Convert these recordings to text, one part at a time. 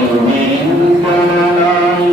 கல்வியின் கடலாய்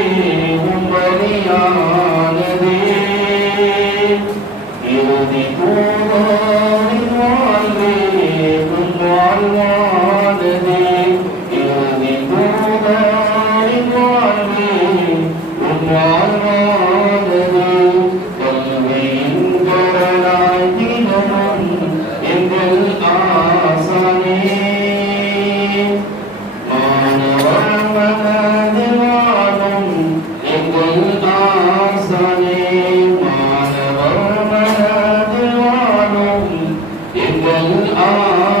الأرض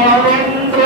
அன்வரென்ற